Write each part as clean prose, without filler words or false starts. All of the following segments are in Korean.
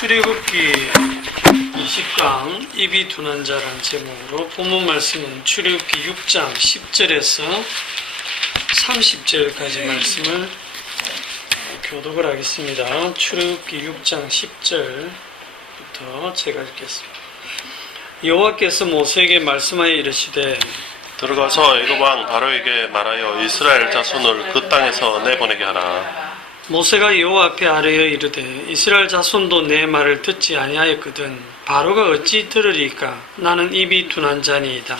출애굽기 20강 입이 둔한 자라는 제목으로 본문 말씀은 출애굽기 6장 10절에서 30절까지 말씀을 교독을 하겠습니다. 출애굽기 6장 10절부터 제가 읽겠습니다. 여호와께서 모세에게 말씀하여 이르시되 들어가서 애굽 왕 바로에게 말하여 이스라엘 자손을 그 땅에서 내보내게 하라. 모세가 여호와 앞에 아뢰어 이르되 이스라엘 자손도 내 말을 듣지 아니하였거든 바로가 어찌 들으리까? 나는 입이 둔한 자니이다.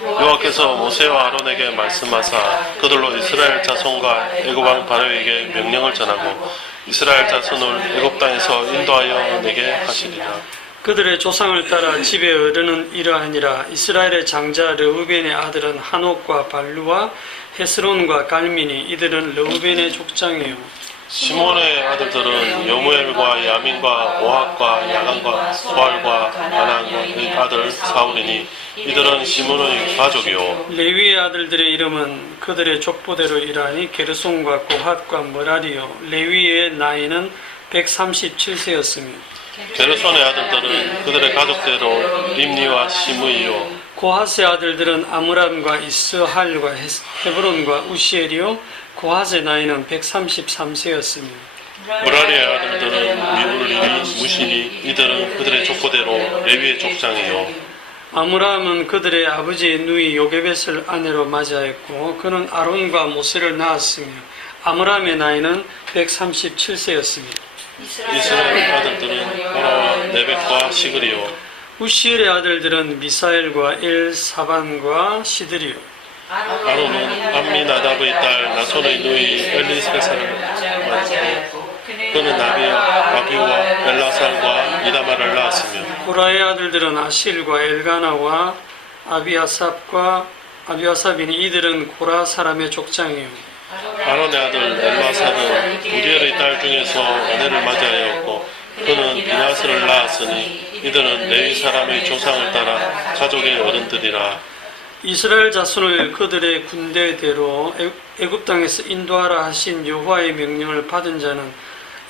여호와께서 모세와 아론에게 말씀하사 그들로 이스라엘 자손과 애굽 왕 바로에게 명령을 전하고 이스라엘 자손을 애굽 땅에서 인도하여 내게 하시리라. 그들의 조상을 따라 집에 어른은 이러하니라. 이스라엘의 장자 르우벤의 아들은 하녹과 발루와 헤스론과 갈민이 이들은 르우벤의 족장이요. 시몬의 아들들은 여무엘과 야민과 오학과 야간과 소알과 바난의 아들 사울이니 이들은 시몬의 가족이요. 레위의 아들들의 이름은 그들의 족보대로 이라니 게르손과 고핫과 머라리요. 레위의 나이는 137세였으며 게르손의 아들들은 그들의 가족대로 림니와 시므이요. 고핫의 아들들은 아므람과 이스할과 헤브론과 우시엘이요. 고핫의 나이는 133세였으며 무라리의 아들들은 미울리니 무시니 이들은 그들의 족보대로 레위의 족장이요. 아므람은 그들의 아버지의 누이 요게벳을 아내로 맞이하였고 그는 아론과 모세를 낳았으며 아므람의 나이는 137세였으며 이스라엘 아들들은 호라와 네벡과 시그리요. 우시엘의 아들들은 미사엘과 엘사반과 시드리요. 아론은 암미나답의 딸 나손의 누이 엘리세사를 낳았고 그는 아비와 엘라살과 이다말을 낳았으며 고라의 아들들은 아실과 엘가나와 아비아삽이니 이들은 고라 사람의 족장이요. 아론의 아들 엘라살은 우리엘의 딸 중에서 아내를 맞이하였고 그는 비나스를 낳았으니 이들은 레위 사람의 조상을 따라 가족의 어른들이라. 이스라엘 자손을 그들의 군대대로 애굽 땅에서 인도하라 하신 여호와의 명령을 받은 자는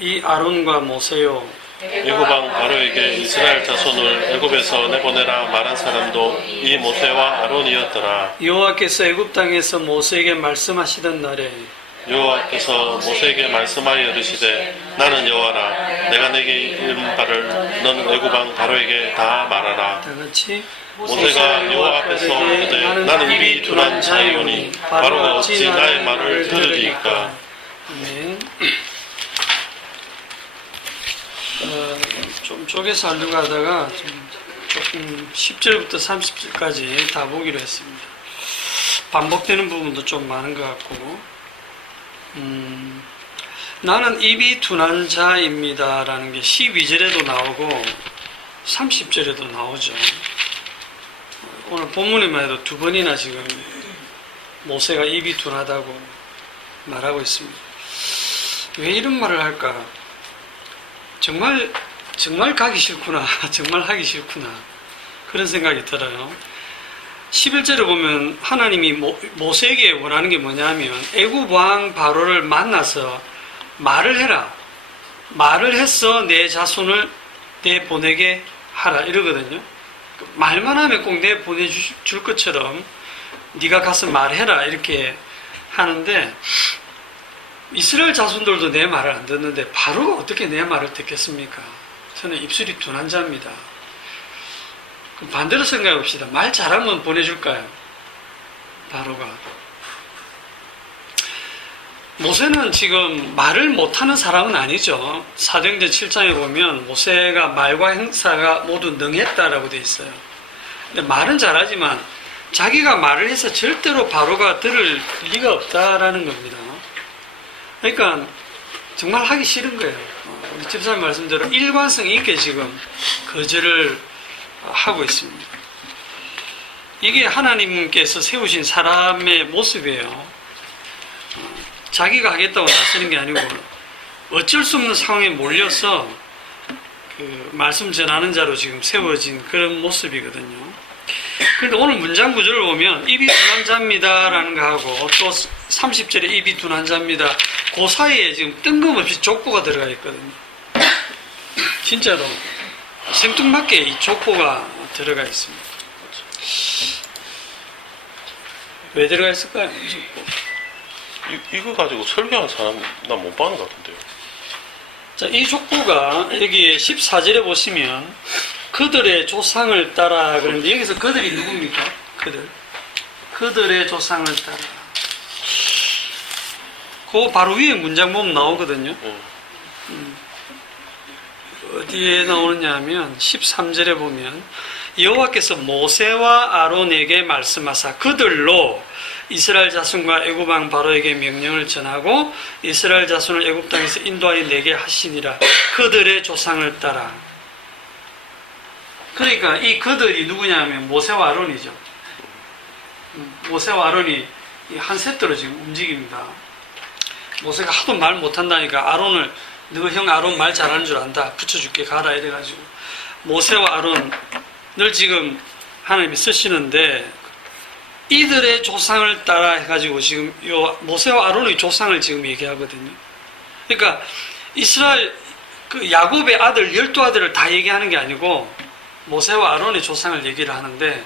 이 아론과 모세요. 애굽 왕 바로에게 이스라엘 자손을 애굽에서 내보내라 말한 사람도 이 모세와 아론이었더라. 여호와께서 애굽 땅에서 모세에게 말씀하시던 날에 여호와께서 모세에게 말씀하여 이르시되 나는 여호와라. 내가 내게 이른 바를 너는 애굽 왕 바로에게 다 말하라. 다 같이 모세가 여호와 앞에서 이르되 나는 입이 둔한 자이오니 바로가 어찌 나의 말을 들으리까. 아멘. 좀 쪼개서 하려고 하다가 조금 10절부터 30절까지 다 보기로 했습니다. 반복되는 부분도 좀 많은 것 같고 나는 입이 둔한 자입니다 라는 게 12절에도 나오고 30절에도 나오죠. 오늘 본문에만 해도 두 번이나 지금 모세가 입이 둔하다고 말하고 있습니다. 왜 이런 말을 할까? 정말 가기 싫구나. 정말 하기 싫구나. 그런 생각이 들어요. 11절에 보면 하나님이 모세에게 원하는 게 뭐냐면 애굽 왕 바로를 만나서 말을 해라. 말을 해서 내 자손을 내보내게 하라 이러거든요. 말만 하면 꼭 내보내줄 것처럼 네가 가서 말해라 이렇게 하는데 이스라엘 자손들도 내 말을 안 듣는데 바로가 어떻게 내 말을 듣겠습니까? 저는 입술이 둔한 자입니다. 그럼 반대로 생각해 봅시다. 말 잘하면 보내줄까요? 바로가. 모세는 지금 말을 못하는 사람은 아니죠. 사도행전 7장에 보면 모세가 말과 행사가 모두 능했다라고 되어 있어요. 근데 말은 잘하지만 자기가 말을 해서 절대로 바로가 들을 리가 없다라는 겁니다. 그러니까 정말 하기 싫은 거예요. 우리 집사님 말씀대로 일관성 있게 지금 거절을 하고 있습니다. 이게 하나님께서 세우신 사람의 모습이에요. 자기가 하겠다고 나서는 게 아니고 어쩔 수 없는 상황에 몰려서 그 말씀 전하는 자로 지금 세워진 그런 모습이거든요. 그런데 오늘 문장 구조를 보면 입이 둔한 자입니다 라는 거 하고 또 30절에 입이 둔한 자입니다 그 사이에 지금 뜬금없이 족구가 들어가 있거든요. 진짜로 생뚱맞게 이 족보가 들어가 있습니다. 왜 들어가 있을까요? 이 족보. 이거 가지고 설교한 사람 나 못 봤는 것 같은데요. 자, 이 족보가 여기 14절에 보시면 그들의 조상을 따라 그런데 여기서 그들이 누굽니까? 그들의 조상을 따라. 그 바로 위에 문장 보면 나오거든요. 어디에 나오느냐 하면 13절에 보면 여호와께서 모세와 아론에게 말씀하사 그들로 이스라엘 자손과 애굽 왕 바로에게 명령을 전하고 이스라엘 자손을 애굽 땅에서 인도하여 내게 하시니라. 그들의 조상을 따라. 그러니까 이 그들이 누구냐 하면 모세와 아론이죠. 모세와 아론이 한 세트로 지금 움직입니다. 모세가 하도 말 못한다니까 아론을 너 형 아론 말 잘하는 줄 안다. 붙여줄게 가라 이래가지고 모세와 아론을 지금 하나님이 쓰시는데 이들의 조상을 따라 해가지고 지금 요 모세와 아론의 조상을 지금 얘기하거든요. 그러니까 이스라엘 그 야곱의 아들 12아들을 다 얘기하는 게 아니고 모세와 아론의 조상을 얘기를 하는데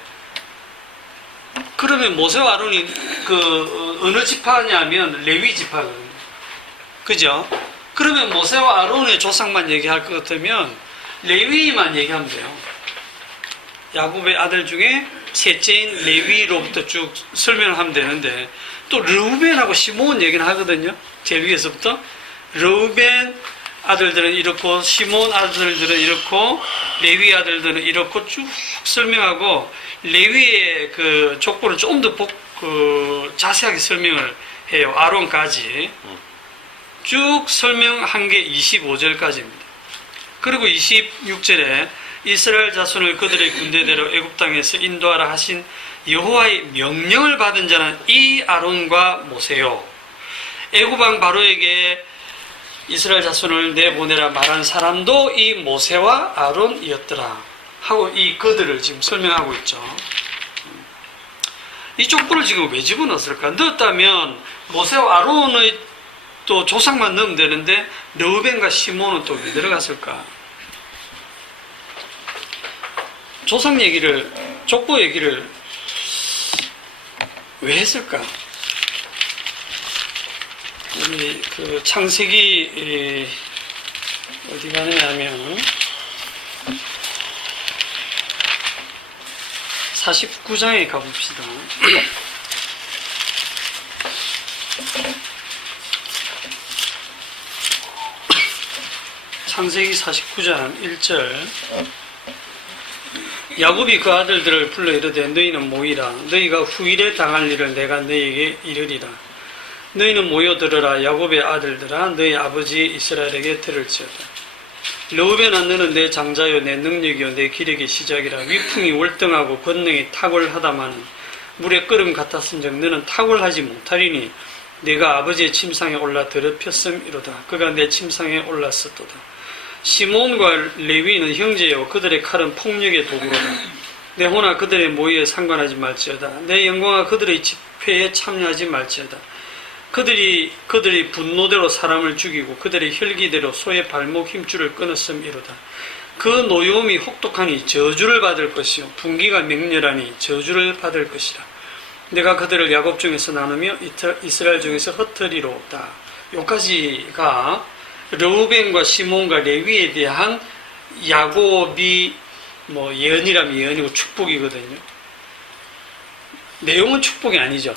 그러면 모세와 아론이 그 어느 지파냐면 레위 지파거든요. 그죠? 그러면 모세와 아론의 조상만 얘기할 것 같으면 레위만 얘기하면 돼요. 야곱의 아들 중에 셋째인 레위로부터 쭉 설명을 하면 되는데 또 르우벤하고 시몬 얘기는 하거든요. 제일 위에서부터 르우벤 아들들은 이렇고 시몬 아들들은 이렇고 레위 아들들은 이렇고 쭉 설명하고 레위의 그 족보를 좀 더 자세하게 설명을 해요. 아론까지 쭉 설명한 게 25절까지입니다. 그리고 26절에 이스라엘 자손을 그들의 군대대로 애굽 땅에서 인도하라 하신 여호와의 명령을 받은 자는 이 아론과 모세요. 애굽 왕 바로에게 이스라엘 자손을 내보내라 말한 사람도 이 모세와 아론이었더라 하고 이 그들을 지금 설명하고 있죠. 이 족보를 지금 왜 집어넣었을까? 넣었다면 모세와 아론의 또 조상만 넣으면 되는데 르우벤과 시몬은 또 왜 들어갔을까? 조상 얘기를, 족보 얘기를 왜 했을까? 우리 그 창세기 어디 가느냐 하면 49장에 가봅시다. 창세기 49장 1절 야곱이 그 아들들을 불러 이르되 너희는 모이라. 너희가 후일에 당할 일을 내가 너희에게 이르리라. 너희는 모여들어라. 야곱의 아들들아 너희 아버지 이스라엘에게 들을지어다. 르우벤아 너는 내 장자요 내 능력이요 내 기력의 시작이라. 위풍이 월등하고 권능이 탁월하다마는 물의 끓음 같았은즉 너는 탁월하지 못하리니 내가 아버지의 침상에 올라 더럽혔음이로다. 그가 내 침상에 올랐었도다. 시몬과 레위는 형제요 그들의 칼은 폭력의 도구로다. 내 호나 그들의 모의에 상관하지 말지어다. 내 영광아 그들의 집회에 참여하지 말지어다. 그들이 분노대로 사람을 죽이고 그들의 혈기대로 소의 발목 힘줄을 끊었음이로다. 그 노여움이 혹독하니 저주를 받을 것이요 분기가 맹렬하니 저주를 받을 것이라. 내가 그들을 야곱 중에서 나누며 이스라엘 중에서 흩트리로다. 여기까지가 르우벤과 시몬과 레위에 대한 야곱이 뭐 예언이라면 예언이고 축복이거든요. 내용은 축복이 아니죠.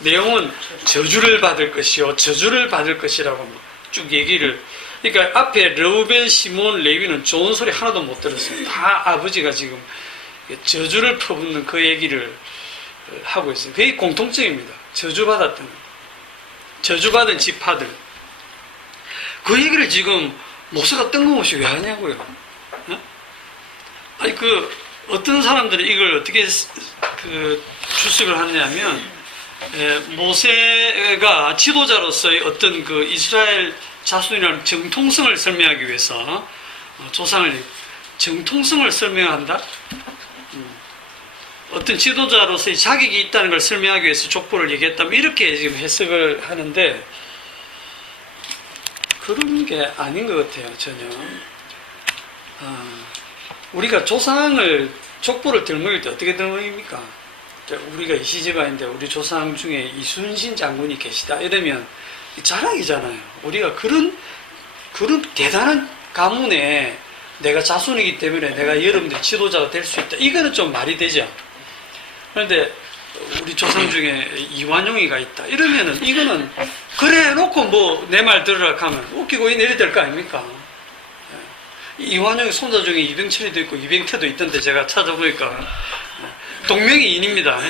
내용은 저주를 받을 것이요 저주를 받을 것이라고 쭉 얘기를. 그러니까 앞에 르우벤, 시몬, 레위는 좋은 소리 하나도 못 들었어요. 다 아버지가 지금 저주를 퍼붓는 그 얘기를 하고 있어요. 그게 공통점입니다. 저주받았던 거. 저주받은 지파들. 그 얘기를 지금 모세가 뜬금없이 왜 하냐고요. 어? 아니 어떤 사람들이 이걸 어떻게 추측을 하냐면 모세가 지도자로서의 어떤 그 이스라엘 자손이라는 정통성을 설명하기 위해서 조상을 정통성을 설명한다. 어떤 지도자로서의 자격이 있다는 걸 설명하기 위해서 족보를 얘기했다면 이렇게 지금 해석을 하는데 그런 게 아닌 것 같아요. 전혀. 우리가 조상을 족보를 들먹일 때 어떻게 들먹입니까? 우리가 이 시집안인데 우리 조상 중에 이순신 장군이 계시다 이러면 자랑이잖아요. 우리가 그런 대단한 가문에 내가 자손이기 때문에 내가 여러분들 지도자가 될 수 있다. 이거는 좀 말이 되죠. 그런데 우리 조상 중에 이완용이가 있다. 이러면은 이거는 그래 놓고 뭐 내 말 들으라 하면 웃기고 내려야 될 거 아닙니까? 이완용의 손자 중에 이병철이도 있고 이병태도 있던데 제가 찾아보니까 동명이인입니다.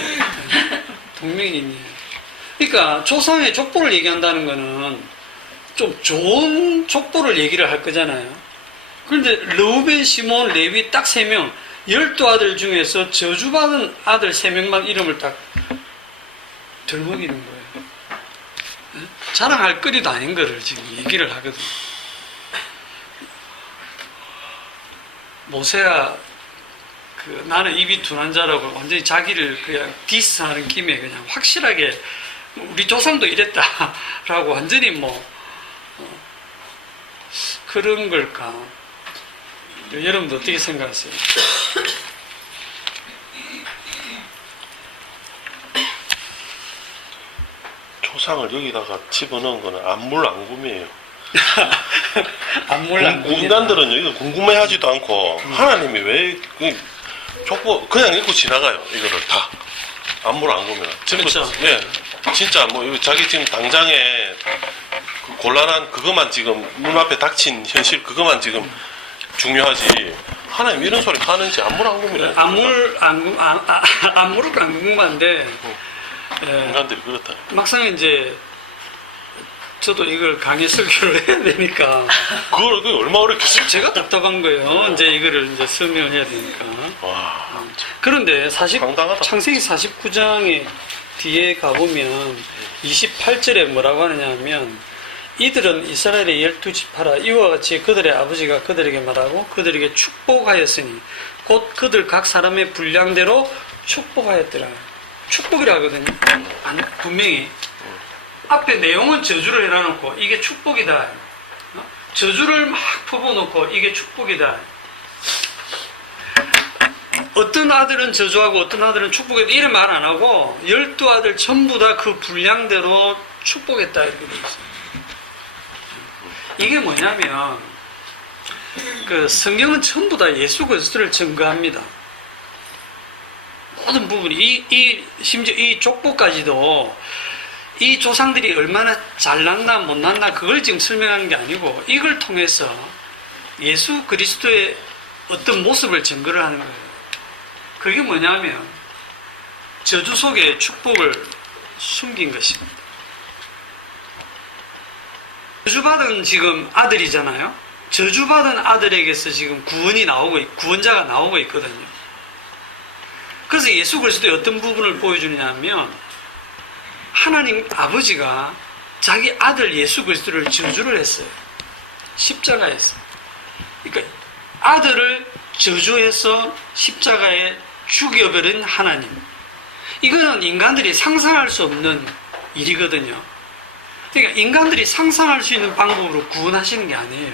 동명이인이에요. 그러니까 조상의 족보를 얘기한다는 거는 좀 좋은 족보를 얘기를 할 거잖아요. 그런데 르우벤, 시몬, 레위 딱 3명 12아들 중에서 저주받은 아들 3명만 이름을 딱 들먹이는 거예요. 자랑할 거리도 아닌 거를 지금 얘기를 하거든요. 모세가 나는 입이 둔한 자라고 완전히 자기를 그냥 디스하는 김에 그냥 확실하게 우리 조상도 이랬다라고 완전히 그런 걸까? 여러분도 어떻게 생각하세요? 조상을 여기다가 집어넣은 거는 안물안금이에요. 안물안금. 인간들은 여기가 궁금해하지도 않고 하나님이 왜 족보 그냥 읽고 지나가요. 이거를 다 안물안금이야. 그렇죠. 네, 진짜 이거 자기 지금 당장에 그 곤란한 그것만 지금 눈앞에 닥친 현실 그것만 지금 중요하지. 하나님 이런 소리 하는지 안물안금이래. 안물안금인데 인간들이 그렇다. 막상 이제 저도 이걸 강의 설교를 해야 되니까 그게 얼마 어렵겠어요? 제가 답답한 거예요. 이제 이거를 이제 설명을 해야 되니까. 와. 그런데 황당하다. 창세기 49장에 뒤에 가보면 28절에 뭐라고 하느냐면 이들은 이스라엘의 12지파라 이와 같이 그들의 아버지가 그들에게 말하고 그들에게 축복하였으니 곧 그들 각 사람의 분량대로 축복하였더라. 축복이라 하거든요. 아니, 분명히 앞에 내용은 저주를 해놔놓고 이게 축복이다. 저주를 막 퍼부어놓고 이게 축복이다. 어떤 아들은 저주하고 어떤 아들은 축복했다. 이런 말 안 하고 12아들 전부 다 그 분량대로 축복했다. 이렇게 되어 있어요. 이게 뭐냐면 그 성경은 전부 다 예수 그리스도를 증거합니다. 모든 부분이 심지어 이 족보까지도 이 조상들이 얼마나 잘났나 못났나 그걸 지금 설명하는 게 아니고 이걸 통해서 예수 그리스도의 어떤 모습을 증거를 하는 거예요. 그게 뭐냐면 저주 속에 축복을 숨긴 것입니다. 저주받은 지금 아들이잖아요. 저주받은 아들에게서 지금 구원자가 나오고 있거든요. 그래서 예수 그리스도의 어떤 부분을 보여주느냐 하면 하나님 아버지가 자기 아들 예수 그리스도를 저주를 했어요. 십자가에서. 그러니까 아들을 저주해서 십자가에 죽여버린 하나님. 이거는 인간들이 상상할 수 없는 일이거든요. 그러니까 인간들이 상상할 수 있는 방법으로 구원하시는 게 아니에요.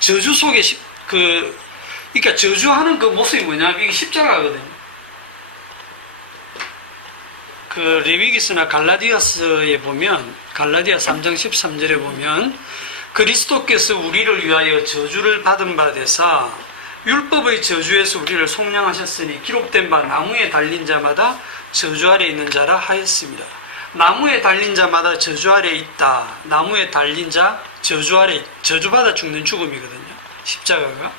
저주 속에 그러니까 저주하는 그 모습이 뭐냐면 이게 십자가거든요. 그 레위기스나 갈라디아서에 보면 갈라디아 3장 13절에 보면 그리스도께서 우리를 위하여 저주를 받은 바 되사 율법의 저주에서 우리를 속량하셨으니 기록된 바 나무에 달린 자마다 저주 아래 있는 자라 하였습니다. 나무에 달린 자마다 저주 아래 있다. 나무에 달린 자 저주 아래 저주받아 죽는 죽음이거든요. 십자가가.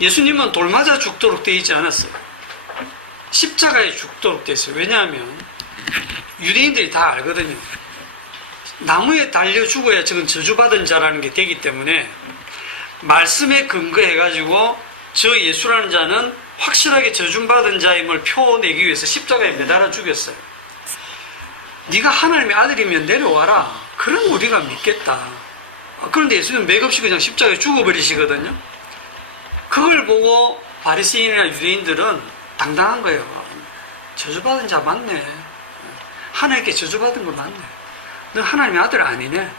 예수님은 돌 맞아 죽도록 되어 있지 않았어요. 십자가에 죽도록 되어 있어요. 왜냐하면 유대인들이 다 알거든요. 나무에 달려 죽어야 저건 저주받은 자라는 게 되기 때문에 말씀에 근거해가지고 저 예수라는 자는 확실하게 저주받은 자임을 표내기 위해서 십자가에 매달아 죽였어요. 네가 하나님의 아들이면 내려와라. 그럼 우리가 믿겠다. 그런데 예수님은 맥없이 그냥 십자가에 죽어버리시거든요. 그걸 보고 바리새인이나 유대인들은 당당한 거예요. 저주받은 자 맞네. 하나님께 저주받은 거 맞네. 너 하나님의 아들 아니네.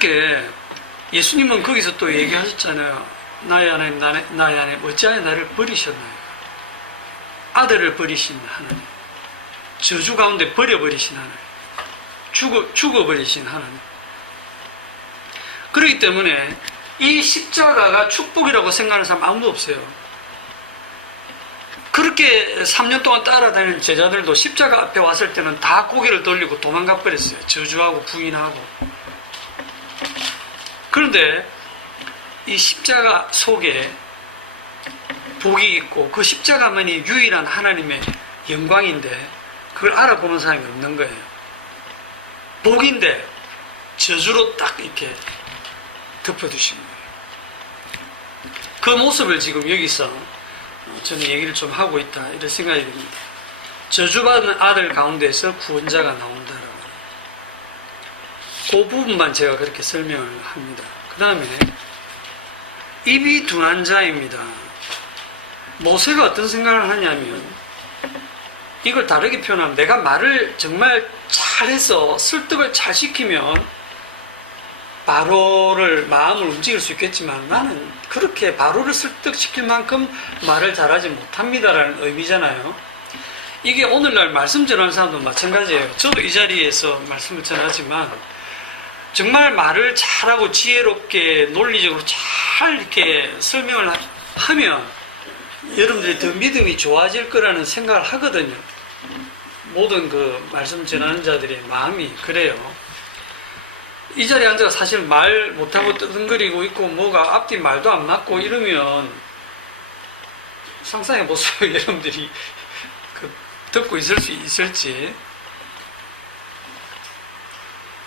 그렇게 예수님은 거기서 또 얘기하셨잖아요. 나의 하나님, 나의 하나님, 어찌하여 나를 버리셨나요? 아들을 버리신 하나님, 저주 가운데 버려버리신 하나님, 죽어버리신 하나님. 그렇기 때문에 이 십자가가 축복이라고 생각하는 사람 아무도 없어요. 그렇게 3년 동안 따라다니는 제자들도 십자가 앞에 왔을 때는 다 고개를 돌리고 도망가 버렸어요. 저주하고 부인하고. 그런데 이 십자가 속에 복이 있고 그 십자가만이 유일한 하나님의 영광인데 그걸 알아보는 사람이 없는 거예요. 복인데 저주로 딱 이렇게 덮어두신 거예요. 그 모습을 지금 여기서 저는 얘기를 좀 하고 있다 이런 생각이 듭니다. 저주받은 아들 가운데서 구원자가 나온다라고. 그 부분만 제가 그렇게 설명을 합니다. 그 다음에 입이 둔한 자입니다. 모세가 어떤 생각을 하냐면 이걸 다르게 표현하면 내가 말을 정말 잘해서 설득을 잘 시키면 바로를 마음을 움직일 수 있겠지만 나는 그렇게 바로를 설득시킬 만큼 말을 잘하지 못합니다라는 의미잖아요. 이게 오늘날 말씀 전하는 사람도 마찬가지예요. 저도 이 자리에서 말씀을 전하지만 정말 말을 잘하고 지혜롭게 논리적으로 잘 이렇게 설명을 하면 여러분들이 더 믿음이 좋아질 거라는 생각을 하거든요. 모든 그 말씀 전하는 자들의 마음이 그래요. 이 자리에 앉아서 사실 말 못하고 뜨등거리고 있고 뭐가 앞뒤 말도 안 맞고 이러면 상상해 보세요. 여러분들이 듣고 있을 수 있을지.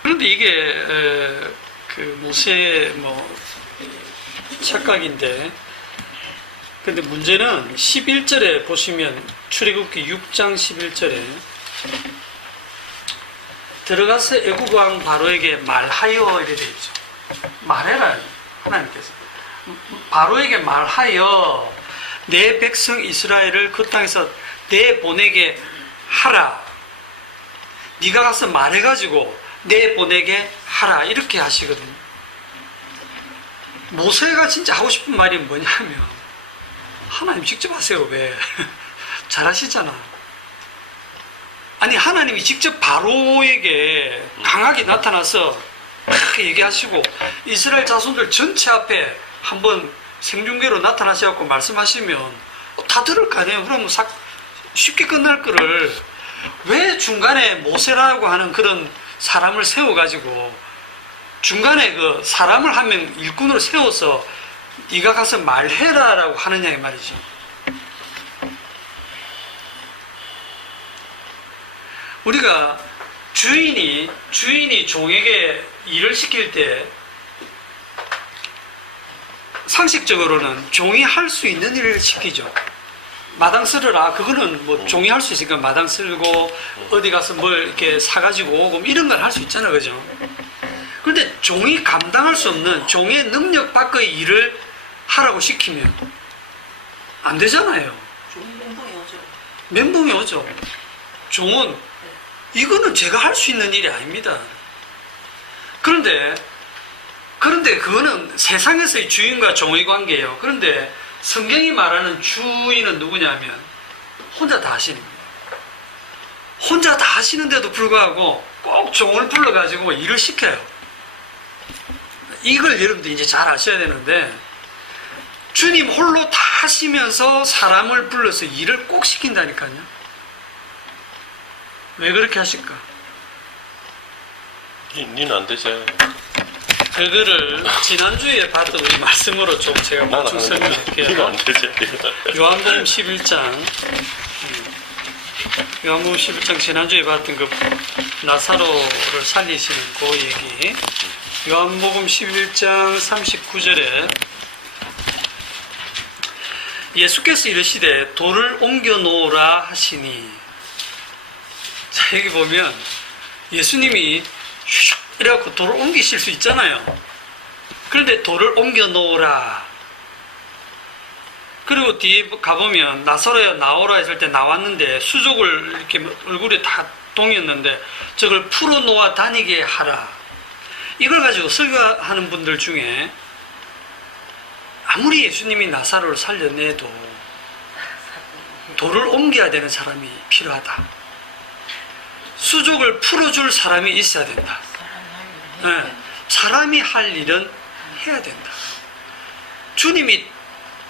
그런데 이게 그 모세의 뭐 착각인데, 근데 문제는 11절에 보시면 출애굽기 6장 11절에 들어가서 애굽 왕 바로에게 말하여 이렇게 되어 있죠. 말해라 하나님께서 바로에게 말하여 내 백성 이스라엘을 그 땅에서 내보내게 하라. 네가 가서 말해가지고 내보내게 하라 이렇게 하시거든요. 모세가 진짜 하고 싶은 말이 뭐냐면 하나님 직접 하세요. 왜? 잘하시잖아. 아니 하나님이 직접 바로에게 강하게 나타나서 크게 얘기하시고 이스라엘 자손들 전체 앞에 한번 생중계로 나타나셔서 말씀하시면 다 들을 거 아니에요. 그러면 쉽게 끝날 거를 왜 중간에 모세라고 하는 그런 사람을 세워가지고 중간에 그 사람을 한 명 일꾼으로 세워서 네가 가서 말해라라고 하느냐 이 말이죠. 우리가 주인이 종에게 일을 시킬 때 상식적으로는 종이 할 수 있는 일을 시키죠. 마당 쓸으라. 그거는 뭐 종이 할 수 있으니까 마당 쓸고 어디 가서 뭘 이렇게 사가지고 오고 이런 걸 할 수 있잖아요. 그죠? 그런데 종이 감당할 수 없는 종의 능력 밖의 일을 하라고 시키면 안 되잖아요. 멘붕이 오죠. 멘붕이 오죠. 종은 이거는 제가 할 수 있는 일이 아닙니다. 그런데 그거는 세상에서의 주인과 종의 관계예요. 그런데 성경이 말하는 주인은 누구냐면 혼자 다 하시는 거예요. 혼자 다 하시는데도 불구하고 꼭 종을 불러가지고 일을 시켜요. 이걸 여러분들 이제 잘 아셔야 되는데 주님 홀로 다 하시면서 사람을 불러서 일을 꼭 시킨다니까요. 왜 그렇게 하실까? 니는 안 되지. 그거를 지난주에 봤던 우리 말씀으로 좀 제가 보충 설명할게요. 니는 안 되지. 요한복음 11장 요한복음 11장 지난주에 봤던 그 나사로를 살리시는 그 얘기. 요한복음 11장 39절에 예수께서 이르시되 돌을 옮겨 놓으라 하시니, 자 여기 보면 예수님이 슉 이래갖고 돌을 옮기실 수 있잖아요. 그런데 돌을 옮겨 놓으라. 그리고 뒤에 가보면 나사로야 나오라 했을 때 나왔는데 수족을 이렇게 얼굴에 다 동였는데 저걸 풀어놓아 다니게 하라. 이걸 가지고 설교하는 분들 중에 아무리 예수님이 나사로를 살려내도 돌을 옮겨야 되는 사람이 필요하다. 수족을 풀어줄 사람이 있어야 된다. 네. 사람이 할 일은 해야 된다. 주님이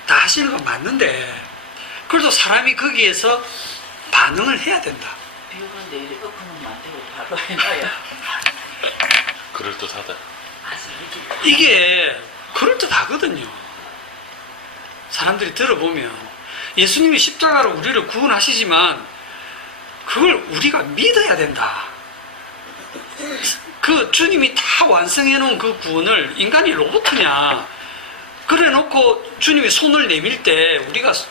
다 하시는 건 맞는데 그래도 사람이 거기에서 반응을 해야 된다. 비오는데 이렇게 엎으면 안 되고 바로 해놔야. 그럴듯하다. 이게 그럴듯하거든요. 사람들이 들어보면 예수님이 십자가로 우리를 구원하시지만 그걸 우리가 믿어야 된다. 그 주님이 다 완성해 놓은 그 구원을 인간이 로봇이냐 그래 놓고 주님이 손을 내밀 때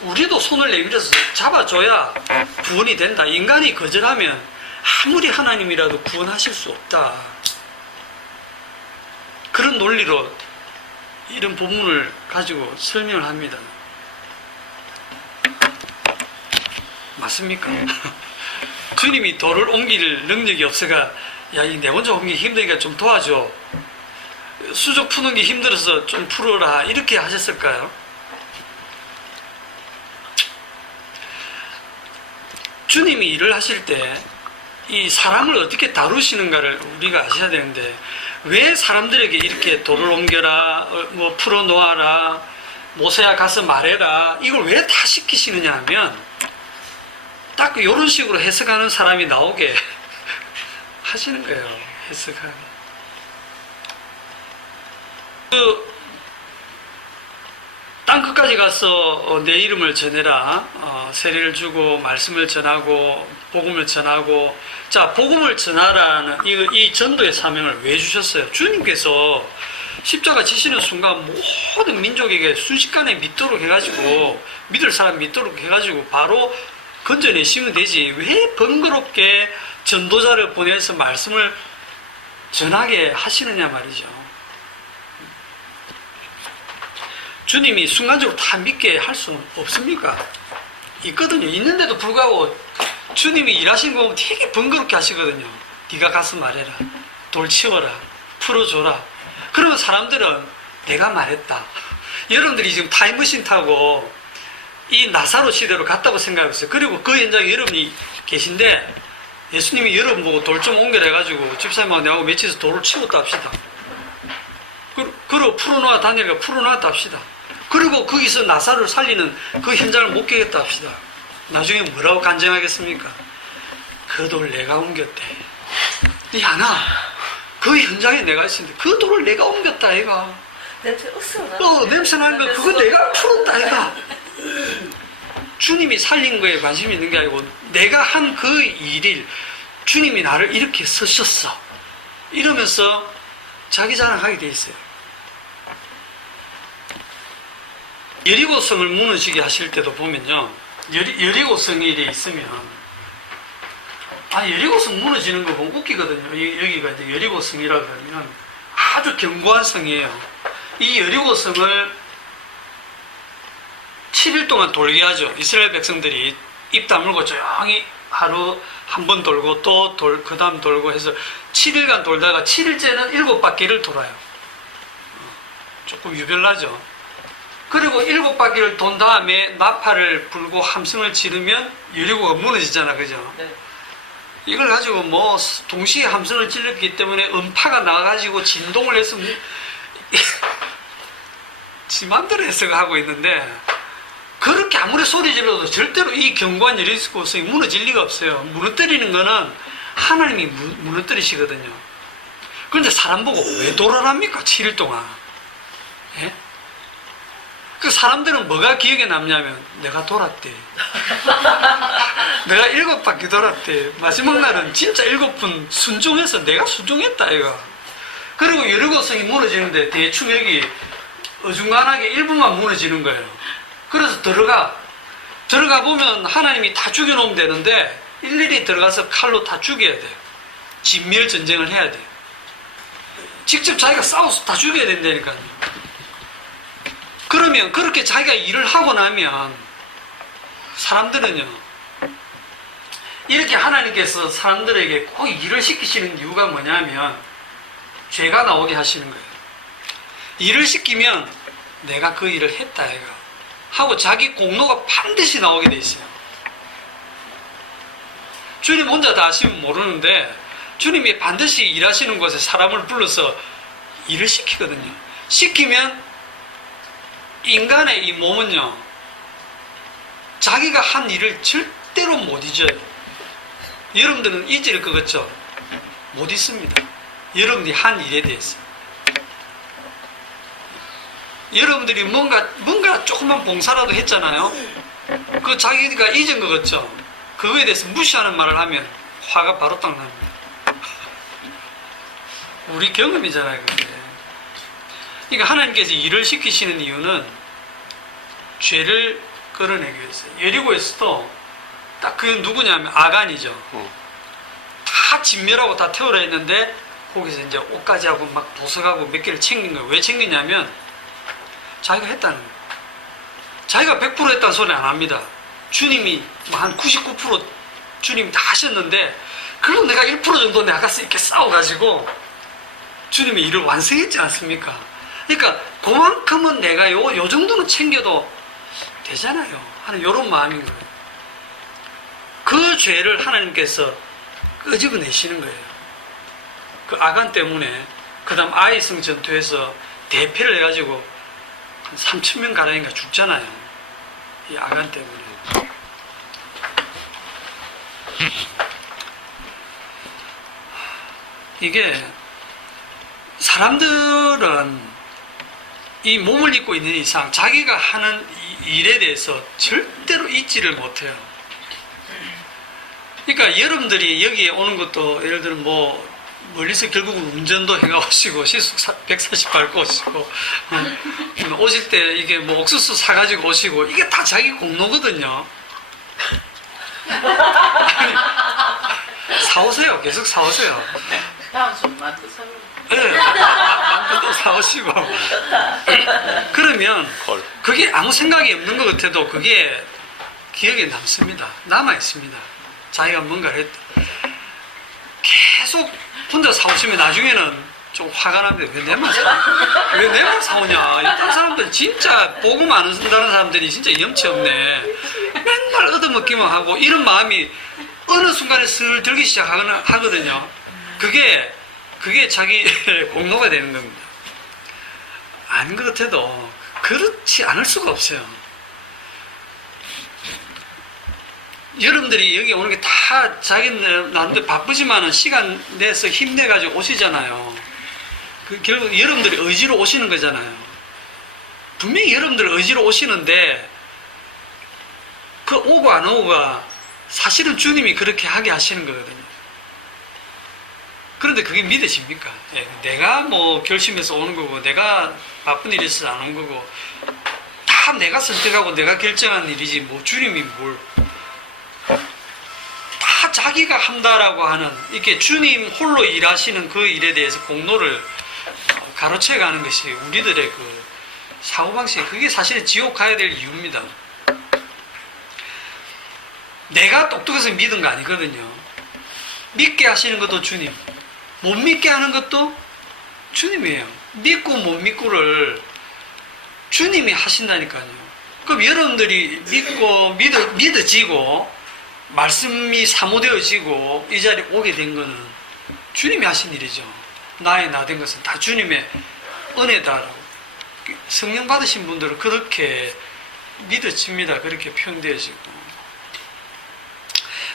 우리도 손을 내밀어서 잡아줘야 구원이 된다. 인간이 거절하면 아무리 하나님이라도 구원하실 수 없다. 그런 논리로 이런 본문을 가지고 설명을 합니다. 맞습니까? 주님이 돌을 옮길 능력이 없어가 야, 내 혼자 옮기기 힘드니까 좀 도와줘. 수족 푸는 게 힘들어서 좀 풀어라. 이렇게 하셨을까요? 주님이 일을 하실 때 이 사람을 어떻게 다루시는가를 우리가 아셔야 되는데 왜 사람들에게 이렇게 돌을 옮겨라, 뭐 풀어놓아라, 모세야 가서 말해라 이걸 왜 다 시키시느냐 하면 딱 이런 식으로 해석하는 사람이 나오게 하시는 거예요. 해석하기. 땅 끝까지 가서 내 이름을 전해라. 세례를 주고 말씀을 전하고 복음을 전하고. 자, 복음을 전하라는 이 전도의 사명을 왜 주셨어요? 주님께서 십자가 지시는 순간 모든 민족에게 순식간에 믿도록 해가지고 믿을 사람 믿도록 해가지고 바로 건져내시면 되지. 왜 번거롭게 전도자를 보내서 말씀을 전하게 하시느냐 말이죠. 주님이 순간적으로 다 믿게 할 수는 없습니까? 있거든요. 있는데도 불구하고 주님이 일하시는 거 보면 되게 번거롭게 하시거든요. 네가 가서 말해라. 돌 치워라. 풀어줘라. 그러면 사람들은 내가 말했다. 여러분들이 지금 타임머신 타고 이 나사로 시대로 갔다고 생각했어요. 그리고 그 현장에 여러분이 계신데 예수님이 여러분 보고 돌 좀 옮겨라 해가지고 집사님하고 내하고 며칠에서 돌을 치웠다 합시다. 그리고 풀어놓아 다니니까 풀어놨다 합시다. 그리고 거기서 나사로를 살리는 그 현장을 못 깨겠다 합시다. 나중에 뭐라고 간증하겠습니까? 그 돌 내가 옮겼대. 야나 그 현장에 내가 있었는데 그 돌을 내가 옮겼다 얘가. 냄새 없어. 냄새 나는 거 그거 내가 풀었다 얘가. 주님이 살린 거에 관심이 있는 게 아니고 내가 한 그 일을 주님이 나를 이렇게 쓰셨어. 이러면서 자기 자랑하게 돼 있어요. 여리고성을 무너지게 하실 때도 보면요. 여리고성이 이래 있으면 여리고성 무너지는 거 보면 웃기거든요. 여기가 이제 여리고성이라 그러면 아주 견고한 성이에요. 이 여리고성을 7일 동안 돌게 하죠. 이스라엘 백성들이 입 다물고 조용히 하루 한 번 돌고 또 그 다음 돌고 해서 7일간 돌다가 7일째는 7바퀴를 돌아요. 조금 유별나죠. 그리고 7바퀴를 돈 다음에 나팔을 불고 함성을 지르면 여리고가 무너지잖아. 그죠? 네. 이걸 가지고 뭐 동시에 함성을 질렀기 때문에 음파가 나가지고 진동을 해서 지 맘대로 해석하고 있는데 그렇게 아무리 소리 질러도 절대로 이 견고한 여리고성이 무너질 리가 없어요. 무너뜨리는 거는 하나님이 무너뜨리시거든요. 그런데 사람 보고 왜 돌아랍니까? 7일 동안. 예? 그 사람들은 뭐가 기억에 남냐면 내가 돌았대. 내가 7바퀴 돌았대. 마지막 날은 진짜 7분 순종해서 내가 순종했다 이거. 그리고 여리고성이 무너지는데 대충 여기 어중간하게 1분만 무너지는 거예요. 그래서 들어가 보면 하나님이 다 죽여놓으면 되는데 일일이 들어가서 칼로 다 죽여야 돼요. 진멸 전쟁을 해야 돼요. 직접 자기가 싸워서 다 죽여야 된다니까요. 그러면 그렇게 자기가 일을 하고 나면 사람들은요, 이렇게 하나님께서 사람들에게 꼭 일을 시키시는 이유가 뭐냐면 죄가 나오게 하시는 거예요. 일을 시키면 내가 그 일을 했다 해가 하고 자기 공로가 반드시 나오게 돼 있어요. 주님 혼자 다 하시면 모르는데 주님이 반드시 일하시는 곳에 사람을 불러서 일을 시키거든요. 시키면 인간의 이 몸은요, 자기가 한 일을 절대로 못 잊어요. 여러분들은 잊을 것 같죠? 못 잊습니다. 여러분들이 한 일에 대해서. 여러분들이 뭔가 조그만 봉사라도 했잖아요. 그 자기가 잊은 것 같죠? 그거에 대해서 무시하는 말을 하면 화가 바로 딱 납니다. 우리 경험이잖아요, 그게. 그러니까 하나님께서 일을 시키시는 이유는 죄를 끌어내기 위해서. 여리고에서도 딱 그 누구냐면 아간이죠. 다 진멸하고 다 태우라 했는데 거기서 이제 옷까지 하고 막 보석하고 몇 개를 챙긴 거예요. 왜 챙겼냐면 자기가 했다는 거예요. 자기가 100% 했다는 소리 안 합니다. 주님이 한 99% 주님이 다 하셨는데 그럼 내가 1% 정도 내가 가서 이렇게 싸워가지고 주님의 일을 완성했지 않습니까? 그러니까 그만큼은 내가 요 정도는 챙겨도 되잖아요 하는 이런 마음인 거예요. 그 죄를 하나님께서 끄집어내시는 거예요. 그 아간 때문에 그 다음 아이성 전투에서 대패를 해가지고 한 3,000명 가량인가 죽잖아요. 이 아간 때문에. 이게 사람들은 이 몸을 입고 있는 이상 자기가 하는 이 일에 대해서 절대로 잊지를 못해요. 그러니까 여러분들이 여기에 오는 것도 예를 들면 뭐 멀리서 결국은 운전도 해가 오시고 시속 140 밟고 오시고 오실 때 이게 뭐 옥수수 사가지고 오시고 이게 다 자기 공로거든요. 아니, 사오세요. 계속 사오세요. 다음 주 만두 사러. 네, 또 사오시고. 그러면 그게 아무 생각이 없는 것 같아도 그게 기억에 남습니다. 남아있습니다. 자기가 뭔가를 했다. 계속 혼자 사오시면 나중에는 좀 화가 납니다. 왜 내만 사? 왜 내만 사오냐? 다른 사람들 진짜 복음 안 쓴다는 사람들이 진짜 염치 없네. 맨날 얻어먹기만 하고 이런 마음이 어느 순간에 슬 들기 시작하거든요. 그게 자기 공로가 되는 겁니다. 아닌 것 같아도 그렇지 않을 수가 없어요. 여러분들이 여기 오는 게 다 자기 나름대로 바쁘지만은 시간 내서 힘내가지고 오시잖아요. 결국 여러분들이 의지로 오시는 거잖아요. 분명히 여러분들 의지로 오시는데 그 오고 안 오고가 사실은 주님이 그렇게 하게 하시는 거거든요. 그런데 그게 믿으십니까? 예, 내가 뭐 결심해서 오는 거고 내가 바쁜 일이 있어서 안 온 거고 다 내가 선택하고 내가 결정한 일이지 뭐 주님이 뭘 다 자기가 한다라고 하는 이렇게 주님 홀로 일하시는 그 일에 대해서 공로를 가로채 가는 것이 우리들의 그 사고방식, 그게 사실 지옥 가야 될 이유입니다. 내가 똑똑해서 믿은 거 아니거든요. 믿게 하시는 것도 주님, 못 믿게 하는 것도 주님이에요. 믿고 못 믿고를 주님이 하신다니까요. 그럼 여러분들이 믿고 믿어지고 말씀이 사모되어지고 이 자리에 오게 된 거는 주님이 하신 일이죠. 나의 나 된 것은 다 주님의 은혜다라고. 성령 받으신 분들은 그렇게 믿어집니다. 그렇게 표현되어지고.